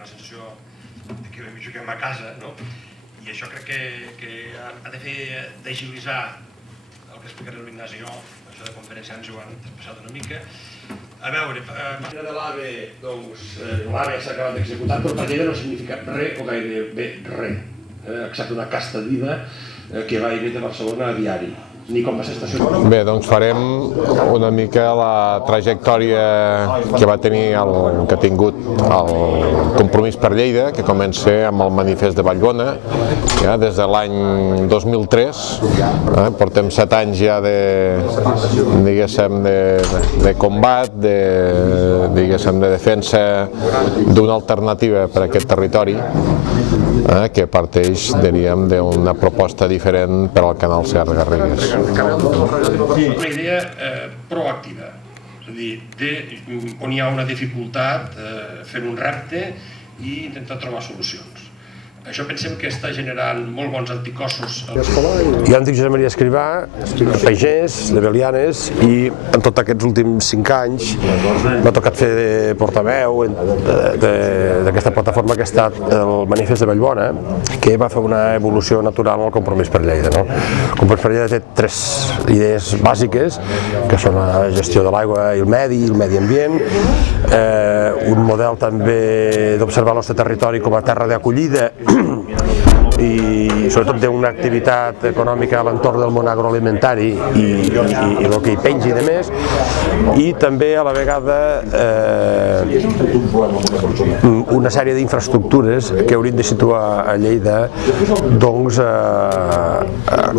la sensació que mi juguem a casa, no? I això crec que ha de fer d'agilitzar el que explicaré l'Ignasi, això de conferència ens ho han traspassat una mica. A veure, de l'AVE, doncs, l'AVE s'ha acabat d'executar, però per Lleida no significa res o gairebé res, excepte una casta de vida que va i ve de Barcelona a diari. Ni com va ser estació. Bé, doncs farem una mica la trajectòria que va tenir que ha tingut el Compromís per Lleida, que comença amb el manifest de Vallbona, ja des de l'any 2003. Portem 7 anys ja de combat, de defensa d'una alternativa per a aquest territori, que parteix, diríem, d'una proposta diferent per al canal Segarra-Garrigues. Una idea proactiva, és a dir, on hi ha una dificultat, fer un repte i intentar trobar solucions. Això pensem que està generant molt bons anticossos. Jo em dic Josep Maria Escrivà, pagès, de Belianes, i en tots aquests últims 5 anys m'ha tocat fer de portaveu d'aquesta plataforma que ha estat el Manifest de Vallbona, que va fer una evolució natural al Compromís per Lleida. El Compromís per Lleida té 3 idees bàsiques, que són la gestió de l'aigua i el medi ambient, un model també d'observar el nostre territori com a terra d'acollida i sobretot d'una activitat econòmica a l'entorn del món agroalimentari i el que hi pengi de més, i també a la vegada una sèrie d'infraestructures que haurien de situar a Lleida doncs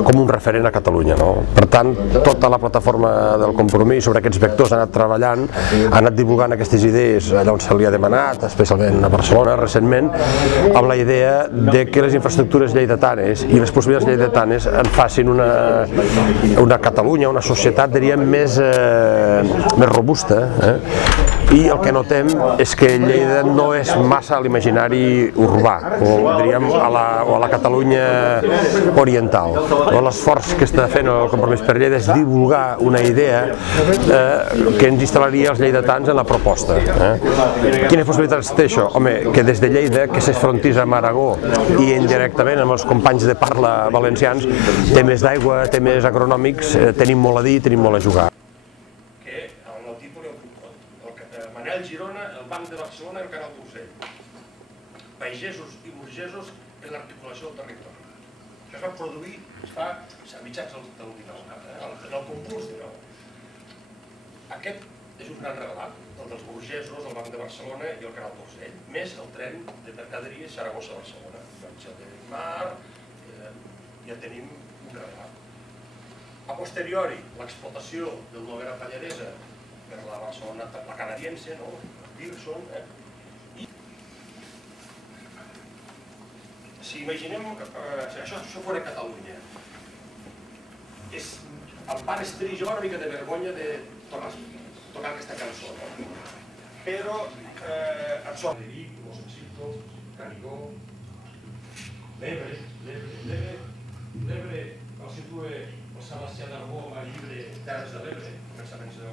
com un referent a Catalunya. Per tant, tota la plataforma del Compromís sobre aquests vectors ha anat treballant, ha anat divulgant aquestes idees allà on se li ha demanat, especialment a Barcelona recentment, amb la idea de que les infraestructures lleidatanes i les possibilitats lleidatanes en facin una Catalunya, una societat, diríem, més robusta. I el que notem és que Lleida no és massa a l'imaginari urbà, o diríem a la Catalunya oriental. L'esforç que està fent el Compromís per Lleida és divulgar una idea que ens instal·laria els lleidatans en la proposta. Quines possibilitats té això? Home, que des de Lleida, que s'esfrontís amb Aragó i indirectament amb els companys de parla valencians, temes d'aigua, temes agronòmics, tenim molt a dir, tenim molt a jugar. Manel Girona, el Banc de Barcelona i el Canal d'Urgell. Pagesos i burgesos en l'articulació del territori. Això es va produir a mitjans del 19, en el concurs 19. Aquest és un gran regalat, el dels burgesos, el Banc de Barcelona i el Canal d'Urgell, més el tren de mercaderies Saragossa-Barcelona. Ja tenim mar, ja tenim un regalat. A posteriori, l'explotació del Noguera Pallaresa per la Barcelona, la canadiense, Pearson. Si imaginem que això fos a Catalunya, el pare Estri, jo una mica de vergonya de tocar aquesta cançó, però et sona de Vic, Los Exitos, Canigó, l'Ebre, el situa el Sebastià d'Arbó, a llibre Terres de l'Ebre, començaments del